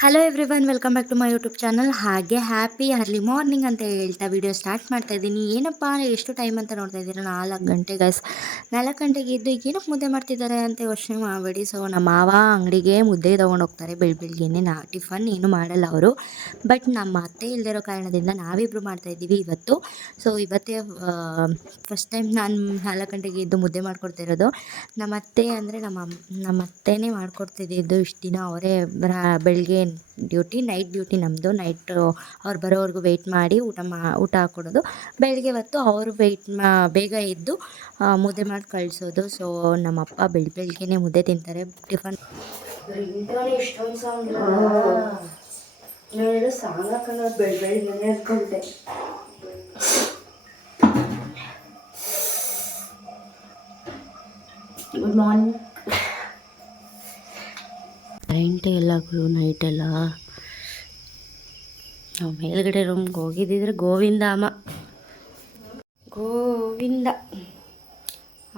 Hello everyone, welcome back to my YouTube channel. ಹಾಗೆ happy early morning ಅಂತ ಹೇಳ್ತಾ video start ಮಾಡ್ತಾ ಇದ್ದೀನಿ. ಏನಪ್ಪ ಎಷ್ಟು ಟೈಮ್ ಅಂತ ನೋಡ್ತಾ ಇದ್ದೀರಾ? 4 ಗಂಟೆ ಗೈಸ್. 4 ಗಂಟೆಗೆ ಇದ್ದು ಏನಕ್ಕೆ ಮುದ್ದೆ ಮಾಡ್ತಿದ್ದಾರೆ ಅಂತ ಯೋಚನೆ ಮಾಡಬೇಡಿ. ಸೊ ನಮ್ಮ ಮಾವ ಅಂಗಡಿಗೆ ಮುದ್ದೆ ತೊಗೊಂಡು ಹೋಗ್ತಾರೆ ಬೆಳಗ್ಗೆನೆ. ಟಿಫನ್ ಏನು ಮಾಡಲ್ಲ ಅವರು. ಬಟ್ ನಮ್ಮ ಅತ್ತೆ ಇಲ್ದಿರೋ ಕಾರಣದಿಂದ ನಾವಿಬ್ಬರು ಮಾಡ್ತಾಯಿದ್ದೀವಿ ಇವತ್ತು. ಸೊ ಇವತ್ತೇ ಫಸ್ಟ್ ಟೈಮ್ ನಾನು 4 ಗಂಟೆಗೆ ಇದ್ದು ಮುದ್ದೆ ಮಾಡ್ಕೊಡ್ತಿರೋದು. ನಮ್ಮ ಅತ್ತೆ ಅಂದರೆ ನಮ್ಮ ಅತ್ತೆನೇ ಮಾಡ್ಕೊಡ್ತಿದ್ದು ಇಷ್ಟು ದಿನ. ಅವರೇ ಬೆಳಗ್ಗೆ ಡ್ಯೂಟಿ, ನೈಟ್ ಡ್ಯೂಟಿ ನಮ್ಮದು. ನೈಟ್ ಅವ್ರು ಬರೋವರೆಗೂ ವೆಯ್ಟ್ ಮಾಡಿ ಊಟ ಹಾಕ್ಕೊಡೋದು. ಬೆಳಗ್ಗೆ ಹೊತ್ತು ಅವರು ಬೇಗ ಎದ್ದು ಮುದ್ದೆ ಮಾಡಿ ಕಳಿಸೋದು. ಸೊ ನಮ್ಮಪ್ಪ ಬೆಳಗ್ಗೆನೇ ಮುದ್ದೆ ತಿಂತಾರೆ. ಟಿಫನ್ ಇಷ್ಟೊಂದು ಸಾಂಗ್ ಸಾಂಗ್ ಹಾಕೊಂಡು ಬೆಳಗ್ಗೆನೇ ಇಟ್ಕೊಂಡೆ. Good morning. ಕರೆಂಟೇ ಎಲ್ಲ ನೈಟೆಲ್ಲ. ನಾವು ಮೇಲ್ಗಡೆ ರೂಮ್ಗೆ ಹೋಗಿದ್ದಿದ್ರೆ ಗೋವಿಂದ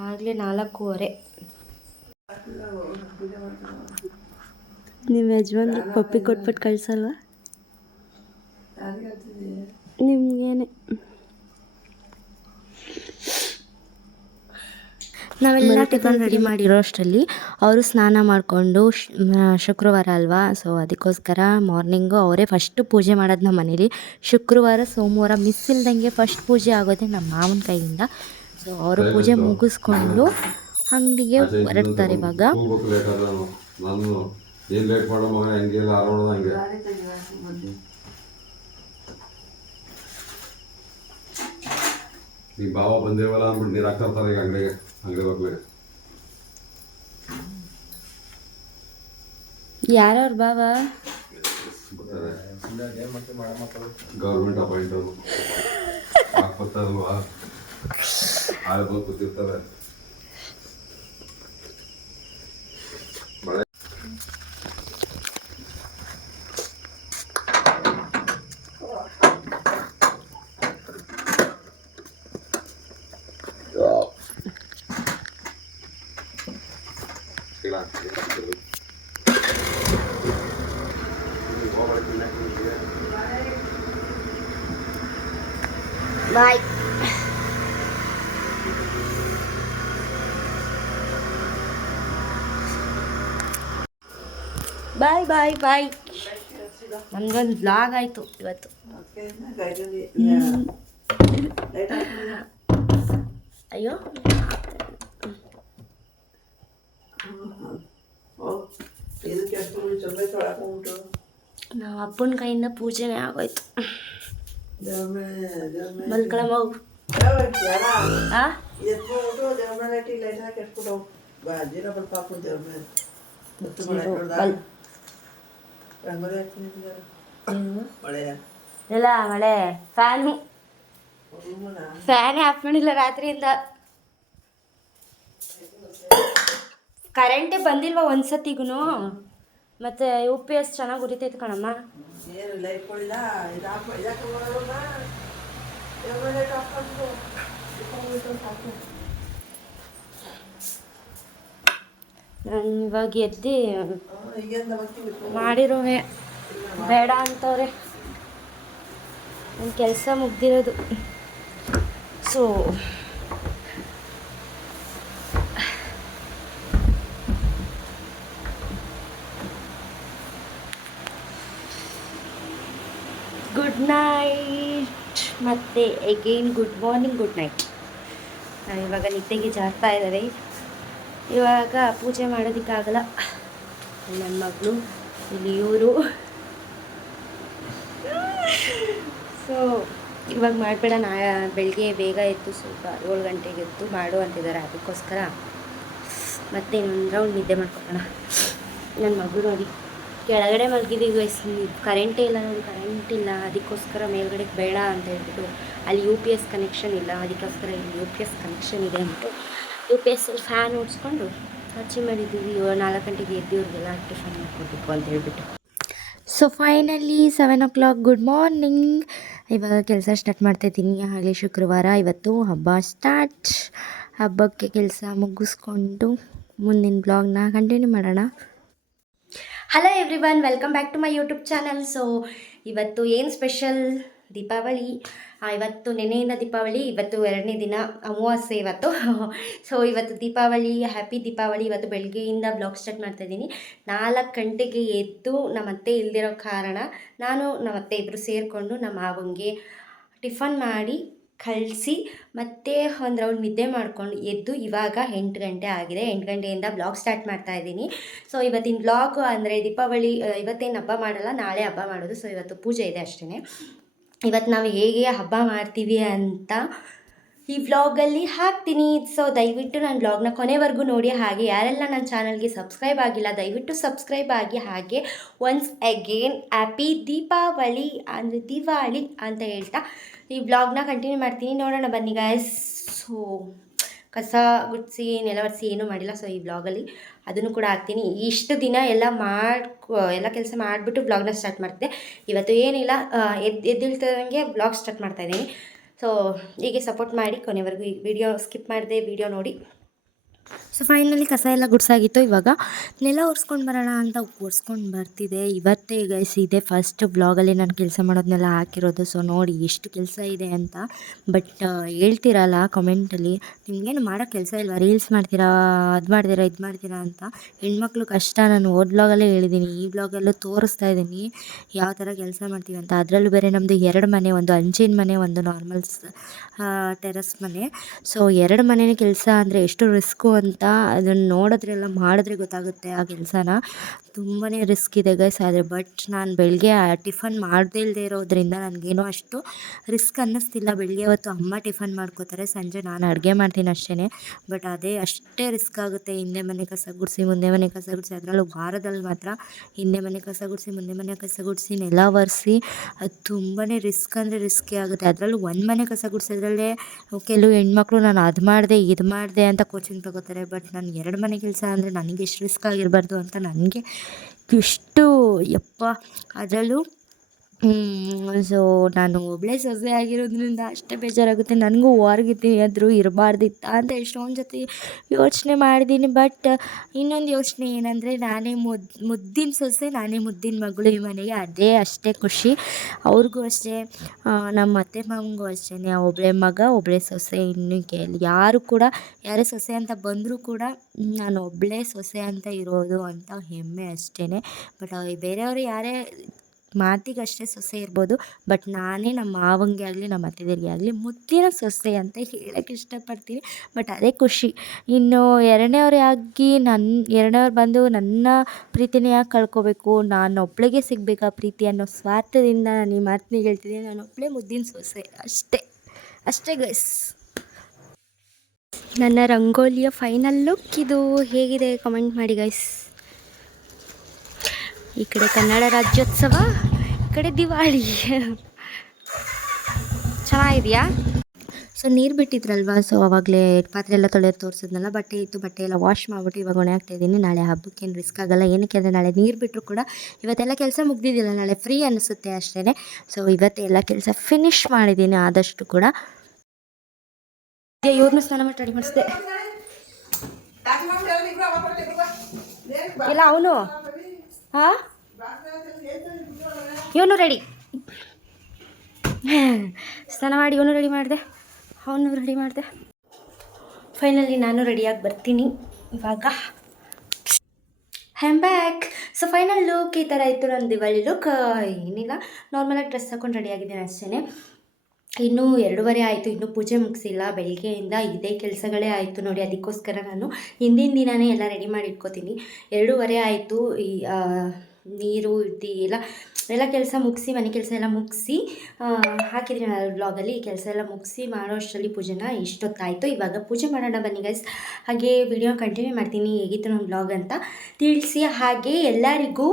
ಆಗಲೇ 4:15. ನಿಮ್ಮ ಯಜಮಾನ್ರು ಪಪ್ಪಿ ಕೊಟ್ಬಿಟ್ಟು ಕಳ್ಸಲ್ವಾ? ನಿಮಗೇನೆ. ನಾವೆಲ್ಲ ಟಿಫನ್ ರೆಡಿ ಮಾಡಿರೋ ಅಷ್ಟರಲ್ಲಿ ಅವರು ಸ್ನಾನ ಮಾಡಿಕೊಂಡು, ಶುಕ್ರವಾರ ಅಲ್ವಾ, ಸೊ ಅದಕ್ಕೋಸ್ಕರ ಮಾರ್ನಿಂಗು ಅವರೇ ಫಸ್ಟು ಪೂಜೆ ಮಾಡೋದು ನಮ್ಮ ಮನೇಲಿ. ಶುಕ್ರವಾರ ಸೋಮವಾರ ಮಿಸ್ ಇಲ್ದಂಗೆ ಫಸ್ಟ್ ಪೂಜೆ ಆಗೋದೆ ನಮ್ಮ ಮಾವನ ಕೈಯಿಂದ. ಸೊ ಅವರು ಪೂಜೆ ಮುಗಿಸ್ಕೊಂಡು ಅಂಗಡಿಗೆ ಹೊರಡ್ತಾರೆ ಇವಾಗ. ಈ ಬಾವ ಬಂದಿರವಲ್ಲ ಅಂದ್ಬಿಟ್ಟು ನೀರು ಹಾಕ್ತಾ ಇರ್ತಾರೆ ಈಗ ಅಂಗಡಿ ಬರ್ಲಿ. ಯಾರವ್ರ ಬಾವ? ಗೌರ್ಮೆಂಟ್ ಅಪಾಯಿಂಟ್ ಹಾಕ್ಬರ್ತಾರಲ್ವಾ, ಆಳು ಕೂತಿರ್ತಾರೆ. ಬಾಯ್. ಬಾಯ್ ಬಾಯ್ ಬಾಯ್. ನಮಗೊಂದು ವ್ಲಾಗ್ ಆಯಿತು ಇವತ್ತು. ಅಯ್ಯೋ, ನಾವು ಅಪ್ಪನ ಕೈಯಿಂದ ಪೂಜೆನೇ ಆಗೋಯ್ತು. ಮಲ್ಕೊಳಮ್ಮ. ಇಲ್ಲ ಮಳೆ, ಫ್ಯಾನೇ ಆಫ್ ಮಾಡಿಲ್ಲ ರಾತ್ರಿಯಿಂದ. ಕರೆಂಟೇ ಬಂದಿಲ್ವ ಒಂದ್ಸತಿಗೂ. ಮತ್ತೆ UPS ಚೆನ್ನಾಗಿ ಉರಿತೈತೆ ಕಣಮ್ಮ. ನಾನು ಇವಾಗ ಎದ್ದು ಮಾಡಿರೋವೆ ಬೇಡ ಅಂತವ್ರೆ. ನನ್ನ ಕೆಲಸ ಮುಗ್ದಿರೋದು. ಸೊ ಗುಡ್ ನೈಟ್, ಮತ್ತು again good morning, good night. ನಾನು ಇವಾಗ ನಿದ್ದೆಗೆ ಜಾರ್ತಾ ಇದ್ದಾರೆ. ಇವಾಗ ಪೂಜೆ ಮಾಡೋದಕ್ಕಾಗಲ್ಲ. ನನ್ನ ಮಗಳು ಇಲ್ಲಿ ಇವರು. ಸೊ ಇವಾಗ ಮಾಡಬೇಡ, ಬೆಳಗ್ಗೆ ಬೇಗ ಎದ್ದು ಸ್ವಲ್ಪ 7 ಗಂಟೆಗೆ ಎದ್ದು ಮಾಡು ಅಂತಿದ್ದಾರೆ. ಅದಕ್ಕೋಸ್ಕರ ಮತ್ತೆ ಇನ್ನೊಂದು ರೌಂಡ್ ನಿದ್ದೆ ಮಾಡ್ಕೊಳ್ಳೋಣ. ನನ್ನ ಮಗಳು ನೋಡಿ ಕೆಳಗಡೆ ಮಲಗಿದ್ದೀವಿ. ಕರೆಂಟೇ ಇಲ್ಲ ನೋಡಿ, ಕರೆಂಟ್ ಇಲ್ಲ. ಅದಕ್ಕೋಸ್ಕರ ಮೇಲ್ಗಡೆಗೆ ಬೇಡ ಅಂತ ಹೇಳ್ಬಿಟ್ಟು ಅಲ್ಲಿ UPS ಕನೆಕ್ಷನ್ ಇಲ್ಲ. ಅದಕ್ಕೋಸ್ಕರ ಇಲ್ಲಿ UPS ಕನೆಕ್ಷನ್ ಇದೆ ಅಂದ್ಬಿಟ್ಟು UPSಲ್ಲಿ ಫ್ಯಾನ್ ಓಡಿಸ್ಕೊಂಡು ಹಚ್ಚಿ ಮಾಡಿದ್ದೀವಿ. 4 ಗಂಟೆಗೆ ಎದ್ದು ಇವ್ರಿಗೆಲ್ಲ ಟಿಫನ್ ಮಾಡ್ಕೊಡ್ಬೇಕು ಅಂತ ಹೇಳ್ಬಿಟ್ಟು. So finally 7 o'clock. Good morning. ಇವಾಗ ಕೆಲಸ ಸ್ಟಾರ್ಟ್ ಮಾಡ್ತಾಯಿದ್ದೀನಿ. ಹಾಗೆ ಶುಕ್ರವಾರ ಇವತ್ತು ಹಬ್ಬ ಸ್ಟಾರ್ಟ್. ಹಬ್ಬಕ್ಕೆ ಕೆಲಸ ಮುಗಿಸ್ಕೊಂಡು ಮುಂದಿನ ಬ್ಲಾಗ್ನ ಕಂಟಿನ್ಯೂ ಮಾಡೋಣ. Hello everyone, welcome back to my YouTube channel. So ಇವತ್ತು ಏನು ಸ್ಪೆಷಲ್? ದೀಪಾವಳಿ. ಇವತ್ತು ನೆನೆಯಿಂದ ದೀಪಾವಳಿ, ಇವತ್ತು 2ನೇ ದಿನ, ಅಮಾವಾಸ್ಯೆ ಇವತ್ತು. ಸೊ ಇವತ್ತು ದೀಪಾವಳಿ, ಹ್ಯಾಪಿ ದೀಪಾವಳಿ. ಇವತ್ತು ಬೆಳಗ್ಗೆಯಿಂದ ಬ್ಲಾಗ್ ಸ್ಟಾರ್ಟ್ ಮಾಡ್ತಾಯಿದ್ದೀನಿ. 4 ಗಂಟೆಗೆ ಎದ್ದು ನಮ್ಮತ್ತೆ ಇಲ್ದಿರೋ ಕಾರಣ ನಾನು ನಮ್ಮತ್ತೆ ಇಬ್ಬರು ಸೇರಿಕೊಂಡು ನಮ್ಮ ಮಾವಂಗೆ ಟಿಫನ್ ಮಾಡಿ ಕಳಿಸಿ ಮತ್ತೆ ಒಂದು ರೌಂಡ್ ನಿದ್ದೆ ಮಾಡ್ಕೊಂಡು ಎದ್ದು ಇವಾಗ 8 ಗಂಟೆ ಆಗಿದೆ. 8 ಗಂಟೆಯಿಂದ ಬ್ಲಾಗ್ ಸ್ಟಾರ್ಟ್ ಮಾಡ್ತಾ ಇದ್ದೀನಿ. ಸೊ ಇವತ್ತಿನ ಬ್ಲಾಗು ಅಂದರೆ ದೀಪಾವಳಿ, ಇವತ್ತೇನು ಹಬ್ಬ ಮಾಡಲ್ಲ, ನಾಳೆ ಹಬ್ಬ ಮಾಡೋದು. ಸೊ ಇವತ್ತು ಪೂಜೆ ಇದೆ ಅಷ್ಟೇ. ಇವತ್ತು ನಾವು ಹೇಗೆ ಹಬ್ಬ ಮಾಡ್ತೀವಿ ಅಂತ ಈ ವ್ಲಾಗಲ್ಲಿ ಹಾಕ್ತೀನಿ. ಸೊ ದಯವಿಟ್ಟು ನನ್ನ ವ್ಲಾಗ್ನ ಕೊನೆವರೆಗೂ ನೋಡಿ. ಹಾಗೆ ಯಾರೆಲ್ಲ ನನ್ನ ಚಾನಲ್ಗೆ ಸಬ್ಸ್ಕ್ರೈಬ್ ಆಗಿಲ್ಲ ದಯವಿಟ್ಟು ಸಬ್ಸ್ಕ್ರೈಬ್ ಆಗಿ. ಹಾಗೆ ಒನ್ಸ್ ಅಗೇನ್ ಹ್ಯಾಪಿ ದೀಪಾವಳಿ ಅಂದರೆ ದಿವಾಳಿ ಅಂತ ಹೇಳ್ತಾ ಈ ವ್ಲಾಗ್ನ ಕಂಟಿನ್ಯೂ ಮಾಡ್ತೀನಿ. ನೋಡೋಣ ಬನ್ನಿ ಗಾಯ್ಸ್. ಸೊ ಕಸ ಗುಡಿಸಿ ನೆಲ ಒರೆಸಿ ಏನೂ ಮಾಡಿಲ್ಲ. ಸೊ ಈ ವ್ಲಾಗಲ್ಲಿ ಅದನ್ನು ಕೂಡ ಹಾಕ್ತೀನಿ. ಇಷ್ಟು ದಿನ ಎಲ್ಲ ಕೆಲಸ ಮಾಡಿಬಿಟ್ಟು ವ್ಲಾಗ್ನ ಸ್ಟಾರ್ಟ್ ಮಾಡ್ತಿದ್ದೆ. ಇವತ್ತು ಏನಿಲ್ಲ, ಎದ್ದಿಳ್ತದಂಗೆ ವ್ಲಾಗ್ ಸ್ಟಾರ್ಟ್ ಮಾಡ್ತಾಯಿದ್ದೀನಿ. ಸೊ ಹೀಗೆ ಸಪೋರ್ಟ್ ಮಾಡಿ ಕೊನೆವರೆಗೂ ಈ ವಿಡಿಯೋ ಸ್ಕಿಪ್ ಮಾಡಿದೆ ವಿಡಿಯೋ ನೋಡಿ. ಸೊ ಫೈನಲಿ ಕಸ ಎಲ್ಲ ಗುಡ್ಸಾಗಿತ್ತು. ಇವಾಗ ನೆಲ ಒರೆಸ್ಕೊಂಡು ಬರೋಣ ಅಂತ ಒರೆಸ್ಕೊಂಡು ಬರ್ತಿದ್ದೆ. ಇವತ್ತೇ ಗೈಸ್ ಇದೇ ಫಸ್ಟ್ ವ್ಲಾಗಲ್ಲಿ ನಾನು ಕೆಲಸ ಮಾಡೋದನ್ನೆಲ್ಲ ಹಾಕಿರೋದು. ಸೊ ನೋಡಿ ಎಷ್ಟು ಕೆಲಸ ಇದೆ ಅಂತ. ಬಟ್ ಹೇಳ್ತಿರಲ್ಲ ಕಮೆಂಟಲ್ಲಿ, ನಿಮಗೇನು ಮಾಡೋ ಕೆಲಸ ಇಲ್ವಾ, ರೀಲ್ಸ್ ಮಾಡ್ತೀರಾ, ಅದು ಮಾಡ್ತೀರಾ ಇದು ಮಾಡ್ತೀರಾ ಅಂತ. ಹೆಣ್ಮಕ್ಳು ಕಷ್ಟ ನಾನು ಓದ್ ವ್ಲಾಗಲ್ಲೇ ಹೇಳಿದ್ದೀನಿ, ಈ ವ್ಲಾಗಲ್ಲೂ ತೋರಿಸ್ತಾ ಇದ್ದೀನಿ ಯಾವ ಥರ ಕೆಲಸ ಮಾಡ್ತೀವಿ ಅಂತ. ಅದರಲ್ಲೂ ಬೇರೆ ನಮ್ಮದು 2 ಮನೆ, ಒಂದು ಹಂಚಿನ ಮನೆ, ಒಂದು ನಾರ್ಮಲ್ ಟೆರಸ್ ಮನೆ. ಸೊ 2 ಮನೆ ಕೆಲಸ ಅಂದರೆ ಎಷ್ಟು ರಿಸ್ಕು ಅಂತ ಅದನ್ನು ನೋಡಿದ್ರೆಲ್ಲ ಮಾಡಿದ್ರೆ ಗೊತ್ತಾಗುತ್ತೆ. ಆ ಕೆಲಸನ ತುಂಬಾ ರಿಸ್ಕ್ ಇದೆ ಗೈಸ್. ಆದರೆ ಬಟ್ ನಾನು ಬೆಳಗ್ಗೆ ಟಿಫನ್ ಮಾಡದೇ ಇಲ್ಲದೆ ಇರೋದ್ರಿಂದ ನನಗೇನೋ ಅಷ್ಟು ರಿಸ್ಕ್ ಅನ್ನಿಸ್ತಿಲ್ಲ. ಬೆಳಗ್ಗೆ ಹೊತ್ತು ಅಮ್ಮ ಟಿಫನ್ ಮಾಡ್ಕೋತಾರೆ, ಸಂಜೆ ನಾನು ಅಡುಗೆ ಮಾಡ್ತೀನಿ ಅಷ್ಟೇ. ಬಟ್ ಅಷ್ಟೇ ರಿಸ್ಕ್ ಆಗುತ್ತೆ. ಹಿಂದೆ ಮನೆ ಕಸ ಗುಡಿಸಿ ಮುಂದೆ ಮನೆ ಕಸ ಗುಡಿಸಿ, ಅದರಲ್ಲೂ ವಾರದಲ್ಲಿ ಮಾತ್ರ ಹಿಂದೆ ಮನೆ ಕಸ ಗುಡಿಸಿ ಮುಂದೆ ಮನೆ ಕಸ ಗುಡಿಸಿ ನೆಲ ಒರೆಸಿ, ಅದು ತುಂಬಾ ರಿಸ್ಕ್ ಅಂದರೆ ರಿಸ್ಕೇ ಆಗುತ್ತೆ. ಅದರಲ್ಲೂ ಒಂದು ಮನೆ ಕಸ ಗುಡಿಸೋದ್ರಲ್ಲೇ ಕೆಲವು ಹೆಣ್ಮಕ್ಳು ನಾನು ಅದು ಮಾಡಿದೆ ಇದು ಮಾಡಿದೆ ಅಂತ ಕೋಚಿಂಗ್ ತಗೋತಾರೆ. ಬಟ್ ನಾನು 2 ಮನೆ ಕೆಲಸ ಅಂದರೆ ನನಗೆ ಎಷ್ಟು ರಿಸ್ಕ್ ಆಗಿರಬಾರ್ದು ಅಂತ ನನಗೆ ಎಷ್ಟು ಯಪ್ಪ. ಅದರಲ್ಲೂ ಸೊ ನಾನು ಒಬ್ಬಳೇ ಸೊಸೆ ಆಗಿರೋದ್ರಿಂದ ಅಷ್ಟೇ ಬೇಜಾರಾಗುತ್ತೆ. ನನಗೂ ಹೊರ್ಗಿದ್ದೀನಿ ಆದರೂ ಇರಬಾರ್ದಿತ್ತ ಅಂತ ಎಷ್ಟೊಂದು ಜೊತೆ ಯೋಚನೆ ಮಾಡಿದ್ದೀನಿ. ಬಟ್ ಇನ್ನೊಂದು ಯೋಚನೆ ಏನಂದರೆ, ನಾನೇ ಮುದ್ದಿನ ಸೊಸೆ, ನಾನೇ ಮುದ್ದಿನ ಮಗಳು ಈ ಮನೆಗೆ, ಅಷ್ಟೇ ಖುಷಿ. ಅವ್ರಿಗೂ ಅಷ್ಟೇ, ನಮ್ಮ ಅತ್ತೆ ಮಾವಂಗೂ ಅಷ್ಟೇ. ಒಬ್ಬಳೇ ಮಗ ಒಬ್ಬಳೇ ಸೊಸೆ. ಇನ್ನು ಯಾರು ಕೂಡ ಯಾರೇ ಸೊಸೆ ಅಂತ ಬಂದರೂ ಕೂಡ ನಾನು ಒಬ್ಬಳೇ ಸೊಸೆ ಅಂತ ಇರೋದು ಅಂತ ಹೆಮ್ಮೆ ಅಷ್ಟೇ. ಬಟ್ ಬೇರೆಯವರು ಯಾರೇ ಮಾತಿಗಷ್ಟೇ ಸೊಸೆ ಇರ್ಬೋದು, ಬಟ್ ನಾನೇ ನಮ್ಮ ಮಾವಂಗೆ ಆಗಲಿ ನಮ್ಮ ಅತ್ತೆದಿರಿಗೆ ಆಗಲಿ ಮುದ್ದಿನ ಸೊಸೆ ಅಂತ ಹೇಳೋಕ್ಕೆ ಇಷ್ಟಪಡ್ತೀನಿ. ಬಟ್ ಅದೇ ಖುಷಿ. ಇನ್ನು 2ನೇವ್ರು ಬಂದು ನನ್ನ ಪ್ರೀತಿನ ಯಾಕೆ ಕಳ್ಕೊಬೇಕು, ನಾನು ಒಬ್ಬಳಿಗೆ ಸಿಗಬೇಕಾ ಪ್ರೀತಿ ಅನ್ನೋ ಸ್ವಾರ್ಥದಿಂದ ನಾನು ಈ ಮಾತನ್ನ ಹೇಳ್ತಿದ್ದೀನಿ. ನಾನು ಒಬ್ಬಳೇ ಮುದ್ದಿನ ಸೊಸೆ ಅಷ್ಟೇ ಗೈಸ್. ನನ್ನ ರಂಗೋಲಿಯ ಫೈನಲ್ ಲುಕ್ ಇದು. ಹೇಗಿದೆ ಕಮೆಂಟ್ ಮಾಡಿ ಗೈಸ್. ಈ ಕಡೆ ಕನ್ನಡ ರಾಜ್ಯೋತ್ಸವ, ಈ ಕಡೆ ದಿವಾಳಿ. ಚೆನ್ನಾಗಿದೆಯಾ? ಸೊ ನೀರು ಬಿಟ್ಟಿದ್ರಲ್ವ, ಸೊ ಆವಾಗಲೇ ಪಾತ್ರೆ ಎಲ್ಲ ತೊಳೆಯೋದು ತೋರಿಸಿದ್ನಲ್ಲ. ಬಟ್ಟೆ ಇತ್ತು, ಬಟ್ಟೆ ಎಲ್ಲ ವಾಶ್ ಮಾಡಿಬಿಟ್ಟು ಇವಾಗ ಒಣೆ ಹಾಕ್ತಾಯಿದ್ದೀನಿ. ನಾಳೆ ಹಬ್ಬಕ್ಕೇನು ರಿಸ್ಕ್ ಆಗೋಲ್ಲ. ಏನಕ್ಕೆ ಅಂದರೆ ನಾಳೆ ನೀರು ಬಿಟ್ಟರು ಕೂಡ ಇವತ್ತೆಲ್ಲ ಕೆಲಸ ಮುಗ್ದಿದ್ದಿಲ್ಲ, ನಾಳೆ ಫ್ರೀ ಅನಿಸುತ್ತೆ ಅಷ್ಟೇ. ಸೊ ಇವತ್ತೆಲ್ಲ ಕೆಲಸ ಫಿನಿಶ್ ಮಾಡಿದ್ದೀನಿ ಆದಷ್ಟು ಕೂಡ. ಇವ್ರನ್ನೂ ಸ್ನಾನ ಮಾಡಿ ರೆಡಿ ಮಾಡಿಸ್ದೆ. ಇಲ್ಲ ಅವನು ಹಾಂ ಇವನು ರೆಡಿ, ಸ್ನಾನ ಮಾಡಿ ಇವನು ರೆಡಿ ಮಾಡಿದೆ, ಅವನು ರೆಡಿ ಮಾಡಿದೆ. ಫೈನಲಿ ನಾನು ರೆಡಿಯಾಗಿ ಬರ್ತೀನಿ ಇವಾಗ. I am back. So final look ಈ ಥರ ಇತ್ತು ನನ್ನ ದಿವಾಳಿ ಲುಕ್. ಏನಿಲ್ಲ, ನಾರ್ಮಲಾಗಿ ಡ್ರೆಸ್ ಹಾಕೊಂಡು ರೆಡಿಯಾಗಿದ್ದೀನಿ ಅಷ್ಟೇ. ಇನ್ನೂ 2:30 ಆಯಿತು, ಇನ್ನೂ ಪೂಜೆ ಮುಗಿಸಿಲ್ಲ. ಬೆಳಗ್ಗೆಯಿಂದ ಇದೇ ಕೆಲಸಗಳೇ ಆಯಿತು ನೋಡಿ. ಅದಕ್ಕೋಸ್ಕರ ನಾನು ಹಿಂದಿನ ದಿನವೇ ಎಲ್ಲ ರೆಡಿ ಮಾಡಿ ಇಟ್ಕೋತೀನಿ. 2:30 ಆಯಿತು. ಈ ನೀರು ಇಡ್ದು ಎಲ್ಲ ಕೆಲಸ ಮುಗಿಸಿ, ಮನೆ ಕೆಲಸ ಎಲ್ಲ ಮುಗಿಸಿ ಹಾಕಿದ್ದೀನಿ ನಾನು ವ್ಲಾಗಲ್ಲಿ. ಈ ಕೆಲಸ ಎಲ್ಲ ಮುಗಿಸಿ ಮಾಡೋ ಅಷ್ಟರಲ್ಲಿ ಪೂಜೆನ ಇಷ್ಟೊತ್ತಾಯಿತು. ಇವಾಗ ಪೂಜೆ ಮಾಡೋಣ ಬನ್ನಿ ಗೈಸ್. ಹಾಗೆ ವಿಡಿಯೋ ಕಂಟಿನ್ಯೂ ಮಾಡ್ತೀನಿ, ಹೇಗಿತ್ತು ನನ್ನ ವ್ಲಾಗ್ ಅಂತ ತಿಳಿಸಿ. ಹಾಗೆ ಎಲ್ಲರಿಗೂ,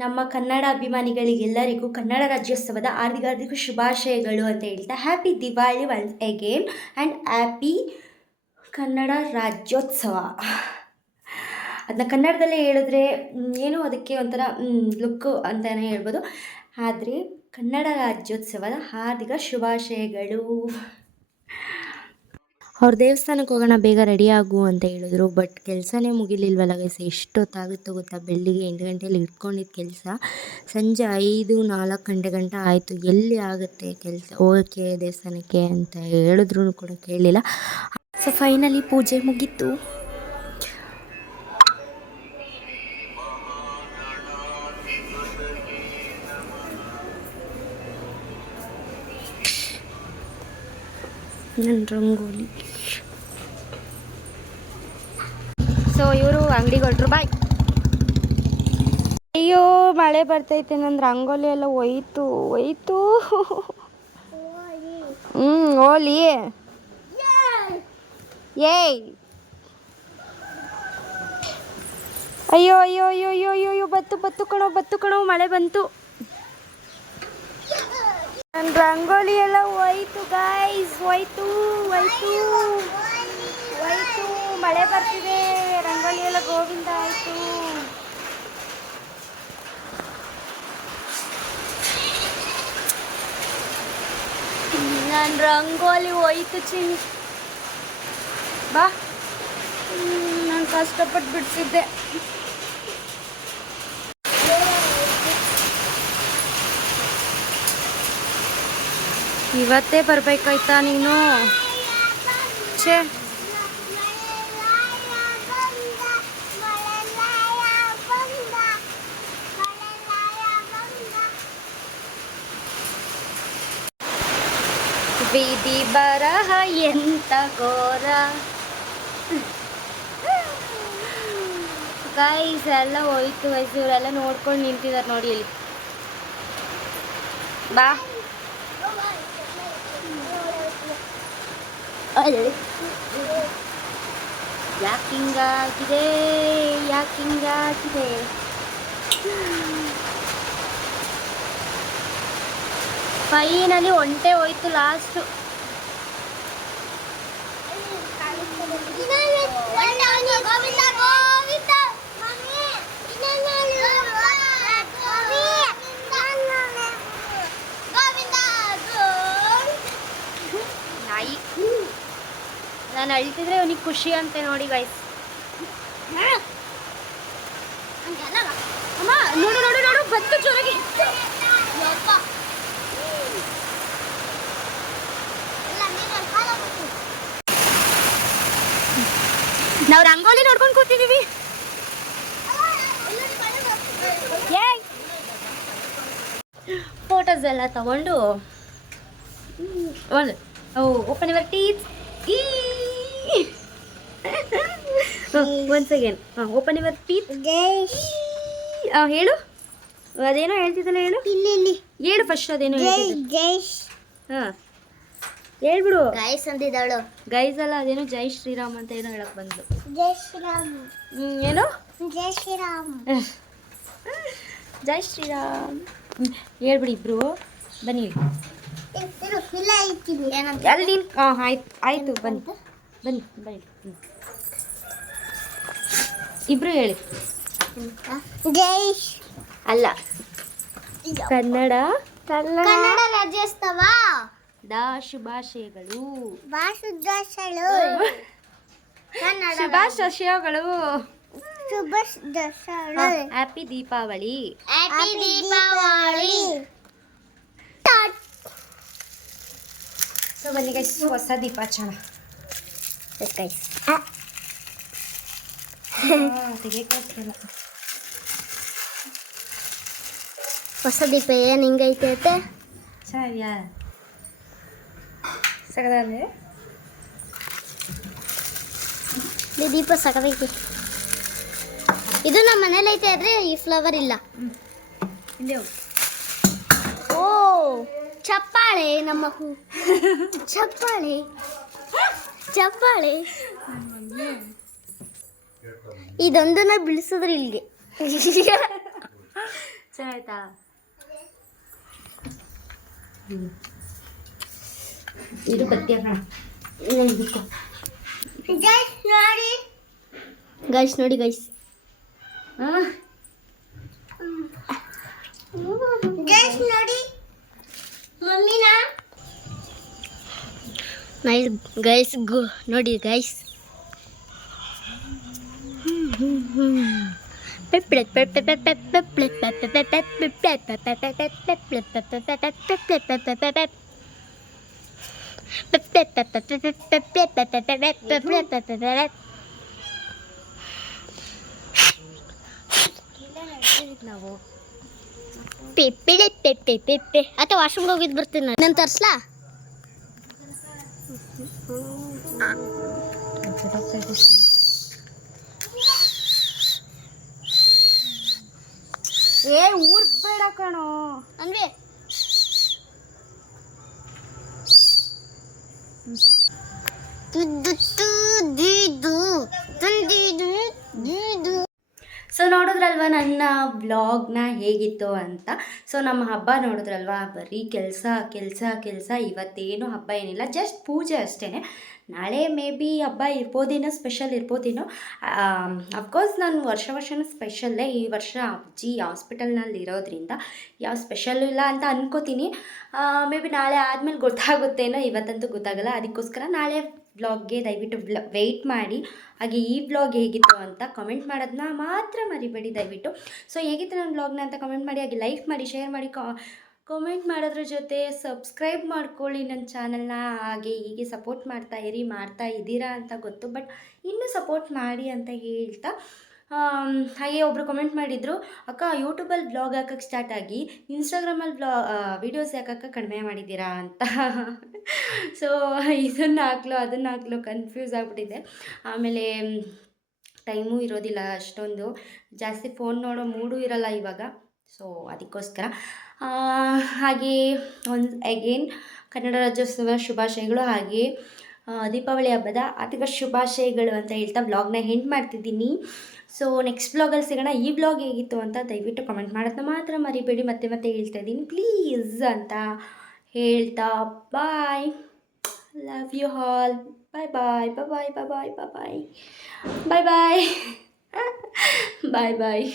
ನಮ್ಮ ಕನ್ನಡ ಅಭಿಮಾನಿಗಳಿಗೆಲ್ಲರಿಗೂ ಕನ್ನಡ ರಾಜ್ಯೋತ್ಸವದ ಹಾರ್ದಿಕ ಶುಭಾಶಯಗಳು ಅಂತ ಹೇಳ್ತಾ ಹ್ಯಾಪಿ ದಿವಾಳಿ once again and happy Kannada Rajyotsava. ಅದನ್ನ ಕನ್ನಡದಲ್ಲೇ ಹೇಳಿದ್ರೆ ಏನೋ ಅದಕ್ಕೆ ಒಂಥರ ಲುಕ್ಕು ಅಂತಲೇ ಹೇಳ್ಬೋದು. ಆದರೆ ಕನ್ನಡ ರಾಜ್ಯೋತ್ಸವದ ಹಾರ್ದಿಕ ಶುಭಾಶಯಗಳು. ಅವ್ರು ದೇವಸ್ಥಾನಕ್ಕೆ ಹೋಗೋಣ ಬೇಗ ರೆಡಿ ಆಗು ಅಂತ ಹೇಳಿದ್ರು. ಬಟ್ ಕೆಲಸನೇ ಮುಗಿಲಿಲ್ವಲ್ಲ ಗೈಸ್. ಎಷ್ಟೊತ್ತಾಗುತ್ತೋ ಗೊತ್ತಾ, ಬೆಳಿಗ್ಗೆ 8 ಗಂಟೆಯಲ್ಲಿ ಇಟ್ಕೊಂಡಿದ್ದು ಕೆಲಸ ಸಂಜೆ 5-4 ಗಂಟೆ ಆಯಿತು. ಎಲ್ಲಿ ಆಗುತ್ತೆ ಕೆಲಸ ಹೋಗೋಕ್ಕೆ ದೇವಸ್ಥಾನಕ್ಕೆ ಅಂತ ಹೇಳಿದ್ರು ಕೂಡ ಕೇಳಲಿಲ್ಲ. ಸೊ ಫೈನಲಿ ಪೂಜೆ ಮುಗೀತು. ನನ್ನ ರಂಗೋಲಿ. ಸೊ ಇವರು ಅಂಗಡಿಗೆ ಹೊರಟ್ರು. ಬಾಯ್. ಅಯ್ಯೋ ಮಳೆ ಬರ್ತೈತೆ, ನನ್ನ ರಂಗೋಲಿ ಎಲ್ಲ ಹೋಯ್ತು. ಓಲಿ ಏಯ್ ಅಯ್ಯೋ ಅಯ್ಯೋ ಅಯ್ಯೋ ಅಯ್ಯೋ ಅಯ್ಯೋ ಬತ್ತು ಕಣೋ ಮಳೆ ಬಂತು. ನನ್ನ ರಂಗೋಲಿ ಎಲ್ಲ ಹೋಯ್ತು ಗೈಸ್, ಹೋಯ್ತು. ಮಳೆ ಬರ್ತಿದೆ, ರಂಗೋಲಿ ಎಲ್ಲ ಗೋವಿಂದ ಆಯಿತು. ನನ್ನ ರಂಗೋಲಿ ಹೋಯ್ತು ಚಿನ್ನಿ. ಬಾ, ನಾನು ಕಷ್ಟಪಟ್ಟು ಬಿಡಿಸಿದ್ದೆ. ಇವತ್ತೇ ಬರ್ಬೇಕಾಯ್ತಾ ನೀನು? ಛೇ, ಬೀದಿ ಬರಹ ಎಂತ ಘೋರ. ಗೈಸ್ ಎಲ್ಲ ಹೋಯ್ತು ಗೈಸ್. ಇವರೆಲ್ಲ ನೋಡ್ಕೊಂಡು ನಿಂತಿದ್ದಾರೆ ನೋಡಿ ಇಲ್ಲಿ. ಬಾ, ಯಾಕಿಂಗಾಗಿದೆ ಫೈನಲಿ ಒಂಟೆ ಹೋಯ್ತು ಲಾಸ್ಟು. ನಾಯಿ ನಾನು ಅಳ್ತಿದ್ರೆ ಅವನಿಗೆ ಖುಷಿ ಅಂತೆ ನೋಡಿ ಗೈಸ್. ನೋಡು ಬತ್ತು ಜೋರಾಗಿ. ನಾವು ರಂಗೋಲಿ ನೋಡ್ಕೊಂಡು ಕೂತಿದೀವಿ. ಫೋಟೋಸ್ ಎಲ್ಲ ತಗೊಂಡು open your teeth. Once again open your teeth. ಹೇಳು, ಅದೇನೋ ಹೇಳ್ತಿದ್ದಲ್ಲ, ಹೇಳು ಫಸ್ಟ್. ಅದೇನೋ ಹಾಂ ಹೇಳ್ಬಿಡು. ಗೈಸ್ ಅಂದಿದ್ದಾಳು. ಗೈಸ್ ಅಲ್ಲ, ಅದೇನೋ ಜೈ ಶ್ರೀರಾಮ್ ಅಂತ ಏನೋ ಹೇಳಕ್ ಬಂದ್ಲು. ಜೈ ಶ್ರೀರಾಮ್. ಏನು? ಜೈ ಶ್ರೀರಾಮ್. ಜೈ ಶ್ರೀರಾಮ್ ಹೇಳ್ಬಿಡಿ ಇಬ್ರು. ಬನ್ನಿ ಅಲ್ಲಿ ನೀನು. ಹಾಂ ಆಯ್ತು ಬನ್ನಿ ಇಬ್ರು ಹೇಳಿ. ಜೈ ಅಲ್ಲ, ಕನ್ನಡ ರಾಜ್ಯೋತ್ಸವ ಶುಭಾಶಯಗಳು. ಶುಭಾಶಯಗಳು. ಹ್ಯಾಪಿ ದೀಪಾವಳಿ. ಸೊ ಬನ್ನಿ ಗೈಸ್, ಹೊಸ ದೀಪ ಹಚ್ಚೋಣ. ತೆಗಿಯಕ್ಕಾಗ್ತಿಲ್ಲ. ಹೊಸ ದೀಪ ಏನು ಹಿಂಗೈತೆ ಚೆನ್ನಾಗಿದೆಯಾ? ಸಗದಾದ್ರೆ ದೀಪ ಸಗದೈತಿ. ಇದು ನಮ್ಮ ಮನೇಲಿ ಐತೆ, ಆದ್ರೆ ಈ ಫ್ಲವರ್ ಇಲ್ಲ. ಹಿಂದೆ ಓ ಚಪ್ಪಾಳೆ, ನಮ್ಮ ಹೂ ಚಪ್ಪಾಳೆ. ಇದೊಂದನ್ನ ಬಿಡಿಸಿದ್ರೆ ಇಲ್ಲಿಗೆ. ಚೆನ್ನಾಯ್ತಾ? ಇದು ಬತ್ತಿ ಹಾಕೋಣ. ಗೈಸ್ ನೋಡಿ ಗೈಸ್. ಗೈಸ್ ನೋಡಿ ಮಮ್ಮಿನ ಗೈಸ್ ನೋಡಿ ಗೈಸ್, ನಾವು ಅಥವಾ ವಾಶ್ರೂಮ್ಗೆ ಹೋಗಿದ್ದು ಬರ್ತೀನಿ ನಾನು ತರ್ಸ್ಲಾ? ಏ ಊರ್ ಬೇಡ ಕಣೋ ಅನ್ವಿ ಸೊ ನೋಡಿದ್ರಲ್ವ ನನ್ನ ವ್ಲಾಗ್ನ ಹೇಗಿತ್ತು ಅಂತ. ಸೊ ನಮ್ಮ ಹಬ್ಬ ನೋಡಿದ್ರಲ್ವ, ಬರೀ ಕೆಲಸ ಕೆಲಸ ಕೆಲಸ. ಇವತ್ತೇನು ಹಬ್ಬ ಏನಿಲ್ಲ, ಜಸ್ಟ್ ಪೂಜೆ ಅಷ್ಟೇ. ನಾಳೆ ಮೇ ಬಿ ಹಬ್ಬ ಇರ್ಬೋದೇನೋ, ಸ್ಪೆಷಲ್ ಇರ್ಬೋದೇನೋ. ಅಫ್ಕೋರ್ಸ್ ನಾನು ವರ್ಷನೂ ಸ್ಪೆಷಲ್ಲೇ. ಈ ವರ್ಷ ಅಜ್ಜಿ ಹಾಸ್ಪಿಟಲ್ನಲ್ಲಿ ಇರೋದ್ರಿಂದ ಯಾವ ಸ್ಪೆಷಲ್ಲು ಇಲ್ಲ ಅಂತ ಅನ್ಕೋತೀನಿ. ಮೇ ಬಿ ನಾಳೆ ಆದಮೇಲೆ ಗೊತ್ತಾಗುತ್ತೇನೋ, ಇವತ್ತಂತೂ ಗೊತ್ತಾಗಲ್ಲ. ಅದಕ್ಕೋಸ್ಕರ ನಾಳೆ ವ್ಲಾಗ್ಗೆ ದಯವಿಟ್ಟು ವೆಯ್ಟ್ ಮಾಡಿ. ಹಾಗೆ ಈ ವ್ಲಾಗ್ ಹೇಗಿತ್ತು ಅಂತ ಕಮೆಂಟ್ ಮಾಡೋದನ್ನ ಮಾತ್ರ ಮರಿಬೇಡಿ ದಯವಿಟ್ಟು. ಸೊ ಹೇಗಿತ್ತು ನನ್ನ ವ್ಲಾಗ್ನ ಅಂತ ಕಮೆಂಟ್ ಮಾಡಿ, ಹಾಗೆ ಲೈಕ್ ಮಾಡಿ, ಶೇರ್ ಮಾಡಿ, ಕಾಮೆಂಟ್ ಮಾಡೋದ್ರ ಜೊತೆ ಸಬ್ಸ್ಕ್ರೈಬ್ ಮಾಡ್ಕೊಳ್ಳಿ ನನ್ನ ಚಾನಲ್ನ. ಹಾಗೆ ಹೀಗೆ ಸಪೋರ್ಟ್ ಮಾಡ್ತಾ ಇದ್ದೀರಾ ಅಂತ ಗೊತ್ತು, ಬಟ್ ಇನ್ನೂ ಸಪೋರ್ಟ್ ಮಾಡಿ ಅಂತ ಹೇಳ್ತಾ, ಹಾಗೆ ಒಬ್ಬರು ಕಮೆಂಟ್ ಮಾಡಿದರು, ಅಕ್ಕ ಯೂಟ್ಯೂಬಲ್ಲಿ ವ್ಲಾಗ್ ಹಾಕೋಕ್ಕೆ ಸ್ಟಾರ್ಟ್ ಆಗಿ ಇನ್ಸ್ಟಾಗ್ರಾಮಲ್ಲಿ ವೀಡಿಯೋಸ್ ಯಾಕಕ್ಕ ಕಡಿಮೆ ಮಾಡಿದ್ದೀರಾ ಅಂತ. ಸೊ ಇದನ್ನು ಹಾಕ್ಲೋ ಕನ್ಫ್ಯೂಸ್ ಆಗಿಬಿಟ್ಟಿದೆ. ಆಮೇಲೆ ಟೈಮೂ ಇರೋದಿಲ್ಲ ಅಷ್ಟೊಂದು, ಜಾಸ್ತಿ ಫೋನ್ ನೋಡೋ ಮೂಡೂ ಇರೋಲ್ಲ ಇವಾಗ. ಸೊ ಅದಕ್ಕೋಸ್ಕರ ಹಾಗೆ ಅಗೇನ್ ಕನ್ನಡ ರಾಜ್ಯೋತ್ಸವ ಶುಭಾಶಯಗಳು, ಹಾಗೆ ದೀಪಾವಳಿ ಹಬ್ಬದ ಹಾರ್ದಿಕ ಶುಭಾಶಯಗಳು ಅಂತ ಹೇಳ್ತಾ ವ್ಲಾಗ್ನ ಎಂಡ್ ಮಾಡ್ತಿದ್ದೀನಿ. ಸೊ ನೆಕ್ಸ್ಟ್ ವ್ಲಾಗಲ್ಲಿ ಸಿಗೋಣ. ಈ ವ್ಲಾಗ್ ಹೇಗಿತ್ತು ಅಂತ ದಯವಿಟ್ಟು ಕಮೆಂಟ್ ಮಾಡೋದನ್ನ ಮಾತ್ರ ಮರಿಬೇಡಿ. ಮತ್ತೆ ಹೇಳ್ತಾ ಇದ್ದೀನಿ ಪ್ಲೀಸ್ ಅಂತ ಹೇಳ್ತಾ, bye, love you all, bye bye bye bye bye bye bye bye bye bye bye.